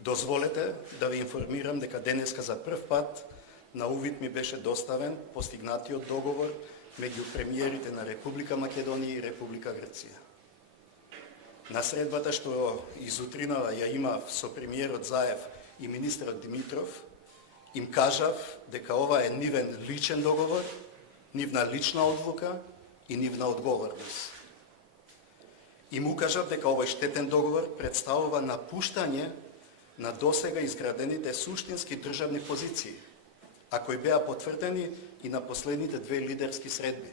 Дозволете да ве информирам дека денеска за прв пат на увид ми беше доставен постигнатиот договор меѓу премиерите на Република Македонија и Република Грција. На средбата што изутринава ја имав со премиерот Заев и министерот Димитров, им кажав дека ова е нивен личен договор, нивна лична одлука и нивна одговорност. Им укажав дека овој штетен договор представува напуштање на досега изградените суштински државни позиции, а кои беа потврдени и на последните две лидерски средби.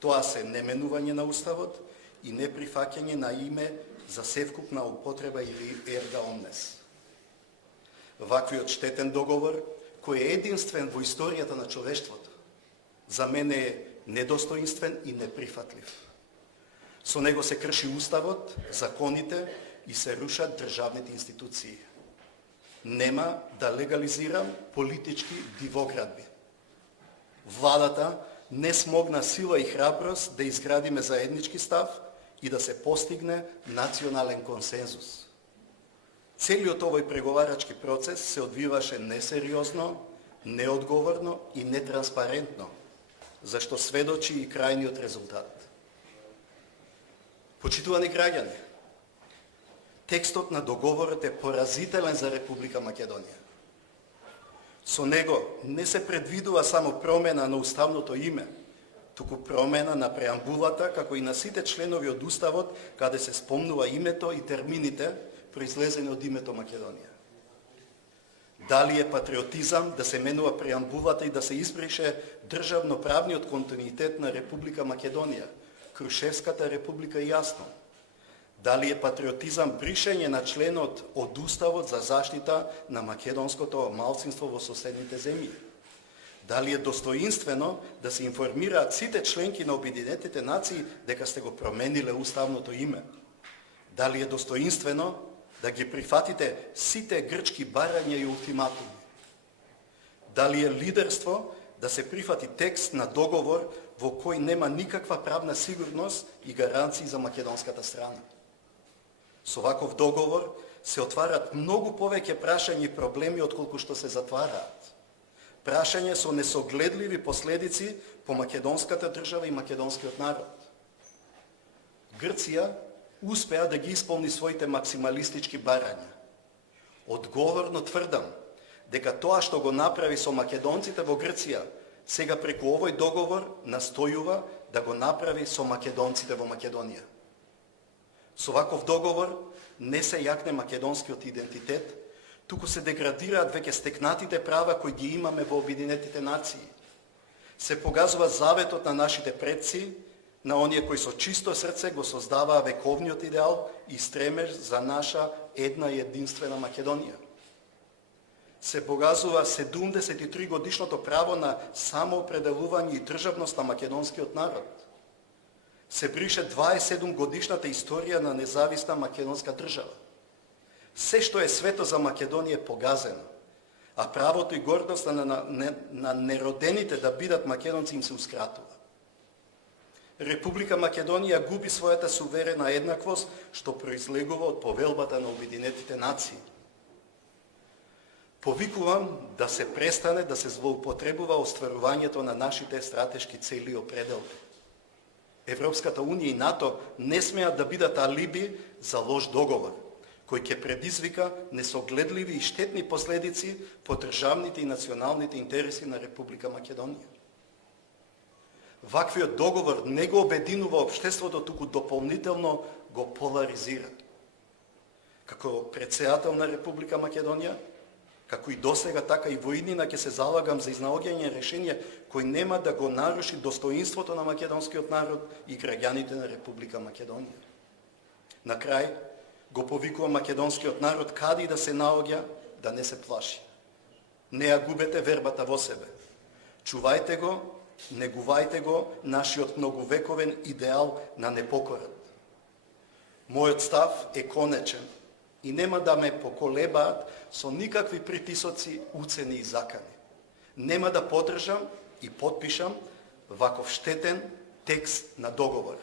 Тоа се неменување на Уставот и неприфаќање на име за севкупна употреба или ерга омнес. Ваквиот штетен договор, кој е единствен во историјата на човештвото, за мене е недостоинствен и неприфатлив. Со него се крши Уставот, законите и се рушат државните институции. Нема да легализирам политички дивоградби. Владата не смогна сила и храброст да изградиме заеднички став и да се постигне национален консензус. Целиот овој преговарачки процес се одвиваше несериозно, неодговорно и нетранспарентно, зашто сведочи и крајниот резултат. Почитувани граѓани, текстот на договорот е поразителен за Република Македонија. Со него не се предвидува само промена на уставното име, туку промена на преамбулата, како и на сите членови од Уставот, каде се спомнува името и термините произлезени од името Македонија. Дали е патриотизам да се менува преамбулата и да се избрише државно-правниот континуитет на Република Македонија, Крушевската република и јасно? Дали е патриотизам бришење на членот од Уставот за заштита на македонското малцинство во соседните земји? Дали е достоинствено да се информираат сите членки на Обединетите нации дека сте го промениле уставното име? Дали е достоинствено да ги прифатите сите грчки барања и ултиматуми? Дали е лидерство да се прифати текст на договор во кој нема никаква правна сигурност и гаранции за македонската страна? Со ваков договор се отварат многу повеќе прашања и проблеми отколку што се затвараат. Прашање со несогледливи последици по македонската држава и македонскиот народ. Грција успеа да ги исполни своите максималистички барања. Одговорно тврдам дека тоа што го направи со македонците во Грција, сега преку овој договор настојува да го направи со македонците во Македонија. Со ваков договор не се јакне македонскиот идентитет, туку се деградираат веќе стекнатите права кои ги имаме во Обединетите нации. Се погазува заветот на нашите предци, на оние кои со чисто срце го создаваа вековниот идеал и стремеж за наша една и единствена Македонија. Се погазува 73 годишното право на самоопределување и државност на македонскиот народ. Се брише 27 годишната историја на независна македонска држава. Се што е свето за Македонија е погазено, а правото и гордоста на неродените да бидат македонци им се ускратува. Република Македонија губи својата суверена еднаквост што произлегува од повелбата на Обединетите нации. Повикувам да се престане да се злоупотребува остварувањето на нашите стратешки цели и определби. Европската Унија и НАТО не смеат да бидат алиби за лош договор, кој ќе предизвика несогледливи и штетни последици по државните и националните интереси на Република Македонија. Ваквиот договор не го обединува општеството, туку дополнително го поларизира. Како претседател на Република Македонија, како и досега, така и во иднина ќе се залагам за изнаоѓање решение кој нема да го наруши достоинството на македонскиот народ и граѓаните на Република Македонија. На крај, го повикувам македонскиот народ каде и да се наоѓа, да не се плаши. Не ја губете вербата во себе. Чувајте го, негувајте го нашиот многовековен идеал на непокорот. Мојот став е конечен и нема да ме поколебаат со никакви притисоци, уцени и закани. Нема да поддржам и потпишам ваков штетен текст на договор.